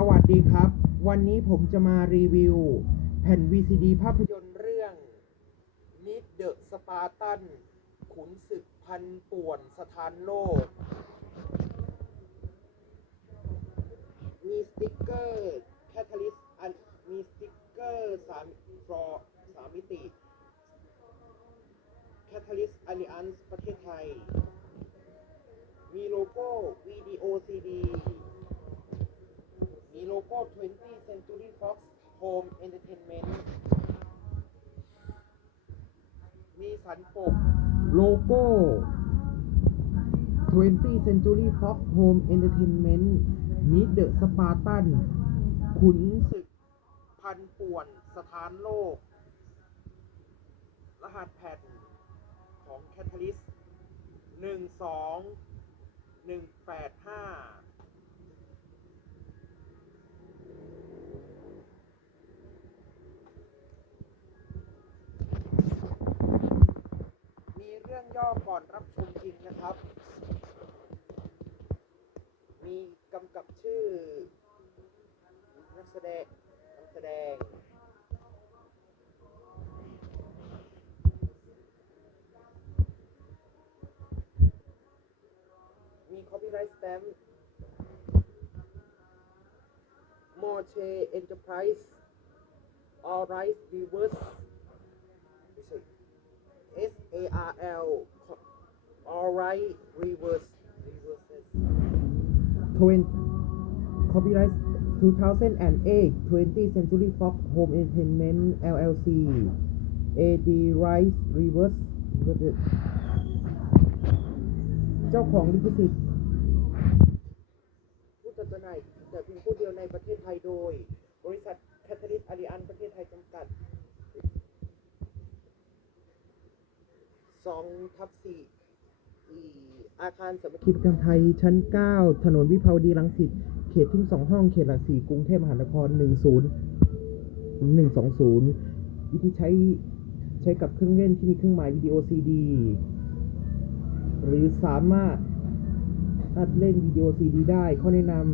สวัสดีครับ วันนี้ผมจะมารีวิว แผ่น VCD ภาพยนตร์เรื่อง Meet the Spartan ขุนศึกพันป่วนสถานโลก มีสติกเกอร์แคทาลิสอันมีสติกเกอร์สามฟลอสามมิติแคทาลิสอ l ลิอันส์ประเทศไทย มีโลโก้วิดีโอซีดี มีโลโก้ 20 Century Fox Home Entertainment มีสันปกโลโก้ 20 Century Fox Home Entertainment มีเดอะสปาร์ตัน ขุนศึก พันป่วน สถานโลก รหัสแผ่นของแคทาลิส 1 2 1 8 5 ย่อก่อนรับชมจริงนะครับ มีกำกับชื่อ นักแสดงนักแสดงมี copyright stamp Morche Enterprise All Rights Reverse ไม่ใช่ S A R L All Right Reverse Reverses 20 Copyright 2008 20th Century Fox Home Entertainment LLC AD Rights Reverse Reverse เจ้าของลิขสิทธิ์ผู้จัดจำหน่ายแต่เพียงผู้เดียวในประเทศไทยโดย บริษัทแคทเธอรีนอาริอันประเทศไทยจำกัด 2ทับ4อีอาคารสามัคคีประกันไทยชั้น 9 ถนนวิภาวดีรังสิต เขตทุ่งสองห้อง เขตหลักสี่กรุงเทพมหานคร 10 120 วิธีใช้ใช้กับเครื่องเล่นที่มีเครื่องหมายวิดีโอซีดี หรือสามารถอัดเล่นวิดีโอซีดีได้ ข้อแนะนำ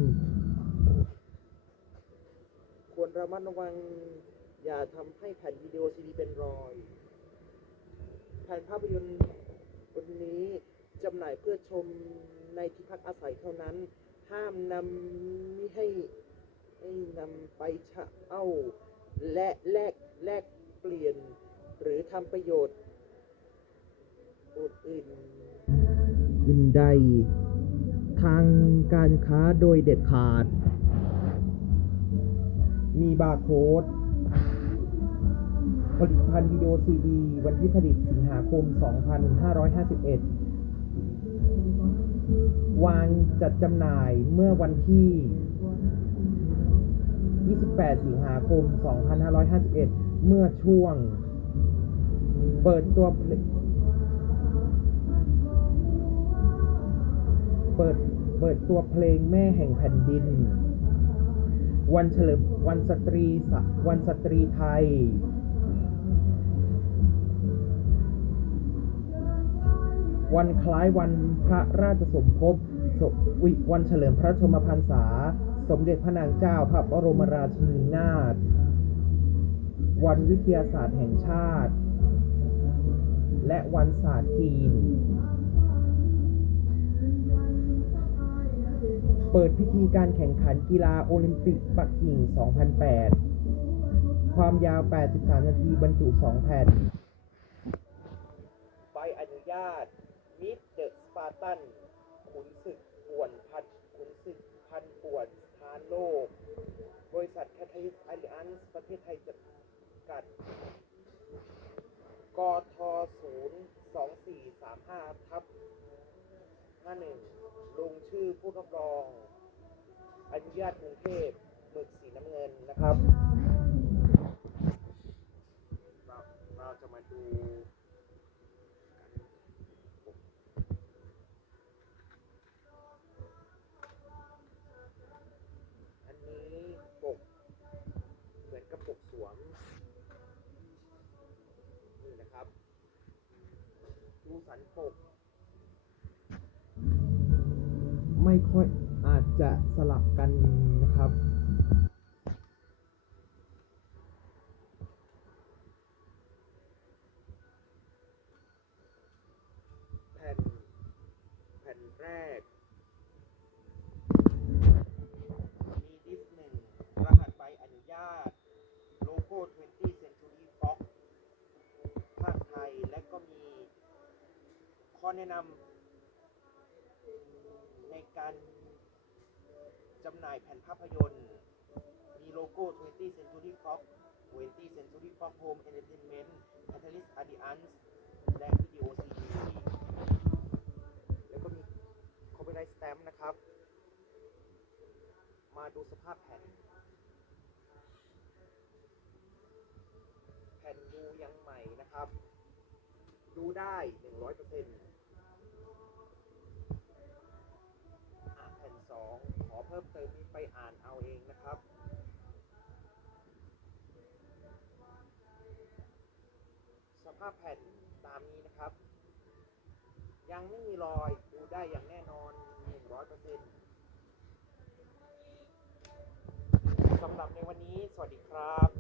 ควรระมัดระวังอย่าทำให้แผ่นวิดีโอซีดีเป็นรอย แผ่นภาพยนตร์บนนี้จำหน่ายเพื่อชมในที่พักอาศัยเท่านั้น ห้ามนำมิให้ให้นำไปเช่าและแลกแลกเปลี่ยนหรือทำประโยชน์อื่นอื่นใด ทางการค้าโดยเด็ดขาด มีบาร์โค้ด ผลิตภัณฑ์วิดีโอซีดี วันที่ผลิตสิงหาคม 2551 วางจัดจำหน่ายเมื่อวันที่ 28 สิงหาคม 2551 เมื่อช่วง เปิดตัวเปิดเปิดตัวเพลงแม่แห่งแผ่นดิน วันเฉลิมวันสตรีสะวันสตรีไทย วันคล้ายวันพระราชสมภพวิวันเฉลิมพระชมพรรษา สมเด็จพระนางเจ้าพระบรมราชินีนาถ วันวิทยาศาสตร์แห่งชาติ และวันศาสตร์จีน เปิดพิธีการแข่งขันกีฬาโอลิมปิกปักกิ่ง 2008 ความยาว 83 นาทีบรรจุ 2 แผ่น ใบอนุญาต มิดเดอะสปาร์ตันขุนศึกป่วนพันขุนศึกพันป่วนทานโลก บริษัทแคทลิสอริอันส์ประเทศไทยจำกัด กทศูนย์สองสี่สามห้าทับห้าหนึ่งลงชื่อผู้รับรองอนุญาตกรุงเทพหมึกสีน้ำเงินนะครับ ไม่ค่อยอาจจะสลับกันนะครับแผ่นแผ่นแรก มีดิสหนึ่งรหัสใบอนุญาต โลโก้20 Century Fox ภาคไทย และก็มีข้อแนะนำ รจำหน่ายแผ่นภาพยนตร์ มีโลโก้ 20 Century Fox 20 Century Fox Home Entertainment Catalyst Alliance และวิดีโอซีดีแล้วก็มี Copyright Stamp นะครับ มาดูสภาพแผ่น แผ่นดูยังใหม่นะครับ ดูได้ 100%อ่ อ่านเอาเองนะครับ สภาพแผ่นตามนี้นะครับ ยังไม่มีรอยดูได้อย่างแน่นอน 100%สำหรับในวันนี้สวัสดีครับ